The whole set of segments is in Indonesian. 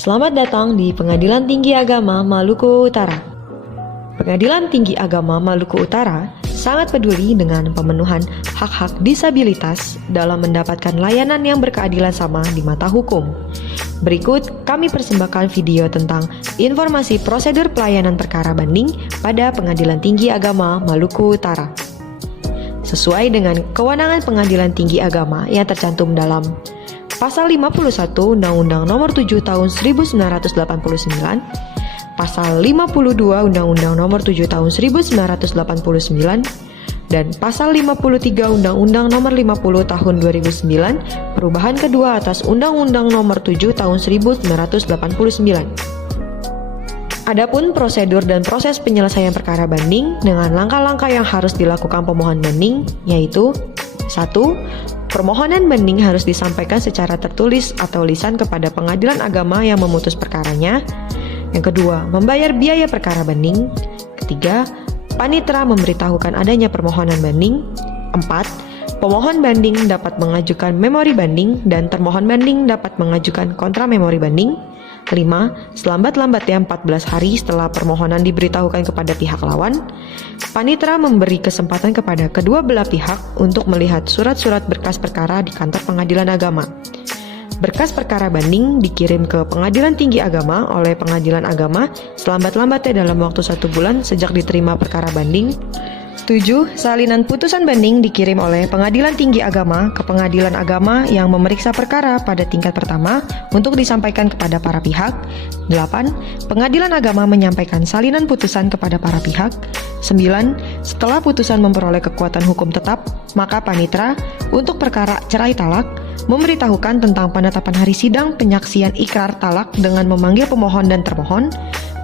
Selamat datang di Pengadilan Tinggi Agama Maluku Utara. Pengadilan Tinggi Agama Maluku Utara sangat peduli dengan pemenuhan hak-hak disabilitas dalam mendapatkan layanan yang berkeadilan sama di mata hukum. Berikut kami persembahkan video tentang informasi prosedur pelayanan perkara banding pada Pengadilan Tinggi Agama Maluku Utara. Sesuai dengan kewenangan Pengadilan Tinggi Agama yang tercantum dalam Pasal 51 Undang-Undang Nomor 7 Tahun 1989, Pasal 52 Undang-Undang Nomor 7 Tahun 1989, dan Pasal 53 Undang-Undang Nomor 50 Tahun 2009, perubahan kedua atas Undang-Undang Nomor 7 Tahun 1989. Adapun prosedur dan proses penyelesaian perkara banding dengan langkah-langkah yang harus dilakukan pemohon banding, yaitu 1. Permohonan banding harus disampaikan secara tertulis atau lisan kepada pengadilan agama yang memutus perkaranya. Yang kedua, membayar biaya perkara banding. Ketiga, panitera memberitahukan adanya permohonan banding. 4. Pemohon banding dapat mengajukan memori banding dan termohon banding dapat mengajukan kontra memori banding. 5. Selambat-lambatnya 14 hari setelah permohonan diberitahukan kepada pihak lawan, panitera memberi kesempatan kepada kedua belah pihak untuk melihat surat-surat berkas perkara di kantor pengadilan agama. Berkas perkara banding dikirim ke Pengadilan Tinggi Agama oleh Pengadilan Agama selambat-lambatnya dalam waktu 1 bulan sejak diterima perkara banding. 7. Salinan putusan banding dikirim oleh Pengadilan Tinggi Agama ke Pengadilan Agama yang memeriksa perkara pada tingkat pertama untuk disampaikan kepada para pihak. 8. Pengadilan Agama menyampaikan salinan putusan kepada para pihak. 9. Setelah putusan memperoleh kekuatan hukum tetap, maka panitera untuk perkara cerai talak memberitahukan tentang penetapan hari sidang penyaksian ikrar talak dengan memanggil pemohon dan termohon,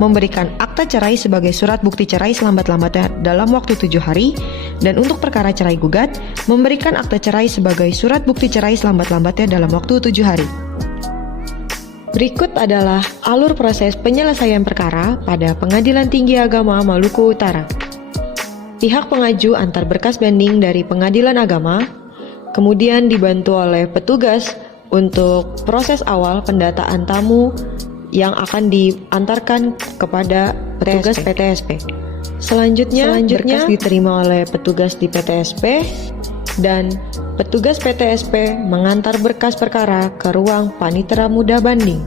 memberikan akta cerai sebagai surat bukti cerai selambat-lambatnya dalam waktu 7 hari, dan untuk perkara cerai gugat, memberikan akta cerai sebagai surat bukti cerai selambat-lambatnya dalam waktu 7 hari. Berikut adalah alur proses penyelesaian perkara pada Pengadilan Tinggi Agama Maluku Utara. Pihak pengaju antar berkas banding dari Pengadilan Agama, kemudian dibantu oleh petugas untuk proses awal pendataan tamu yang akan diantarkan kepada petugas PTSP. Selanjutnya berkas diterima oleh petugas di PTSP dan petugas PTSP mengantar berkas perkara ke ruang panitera muda banding.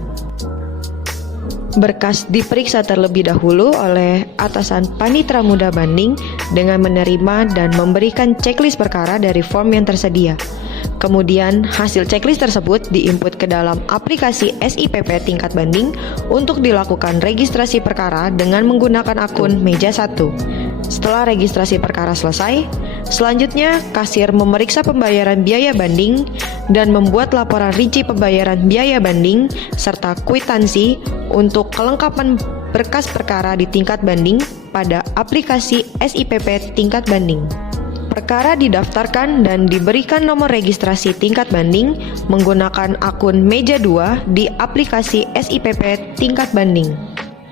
Berkas diperiksa terlebih dahulu oleh atasan panitera muda banding dengan menerima dan memberikan checklist perkara dari form yang tersedia. Kemudian hasil checklist tersebut diinput ke dalam aplikasi SIPP tingkat banding untuk dilakukan registrasi perkara dengan menggunakan akun meja 1. Setelah registrasi perkara selesai, selanjutnya kasir memeriksa pembayaran biaya banding dan membuat laporan rinci pembayaran biaya banding serta kwitansi untuk kelengkapan berkas perkara di tingkat banding pada aplikasi SIPP tingkat banding. Perkara didaftarkan dan diberikan nomor registrasi tingkat banding menggunakan akun meja 2 di aplikasi SIPP tingkat banding.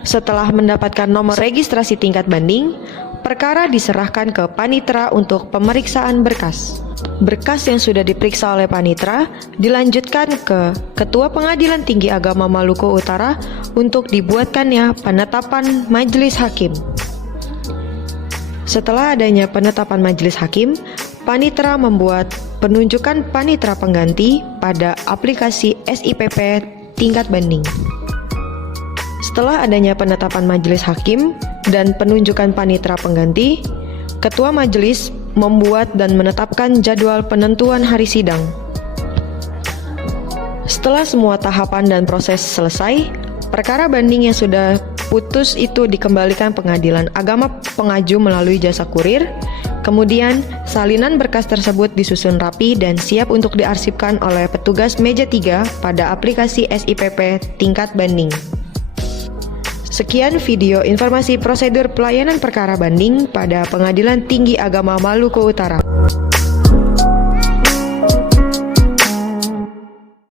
Setelah mendapatkan nomor registrasi tingkat banding, perkara diserahkan ke panitera untuk pemeriksaan berkas. Berkas yang sudah diperiksa oleh panitera dilanjutkan ke Ketua Pengadilan Tinggi Agama Maluku Utara untuk dibuatkannya penetapan majelis hakim. Setelah adanya penetapan majelis hakim, panitera membuat penunjukan panitera pengganti pada aplikasi SIPP tingkat banding. Setelah adanya penetapan majelis hakim dan penunjukan panitera pengganti, Ketua Majelis membuat dan menetapkan jadwal penentuan hari sidang. Setelah semua tahapan dan proses selesai, perkara banding yang sudah putus itu dikembalikan Pengadilan Agama pengaju melalui jasa kurir. Kemudian salinan berkas tersebut disusun rapi dan siap untuk diarsipkan oleh petugas meja 3 pada aplikasi SIPP tingkat banding. Sekian video informasi prosedur pelayanan perkara banding pada Pengadilan Tinggi Agama Maluku Utara.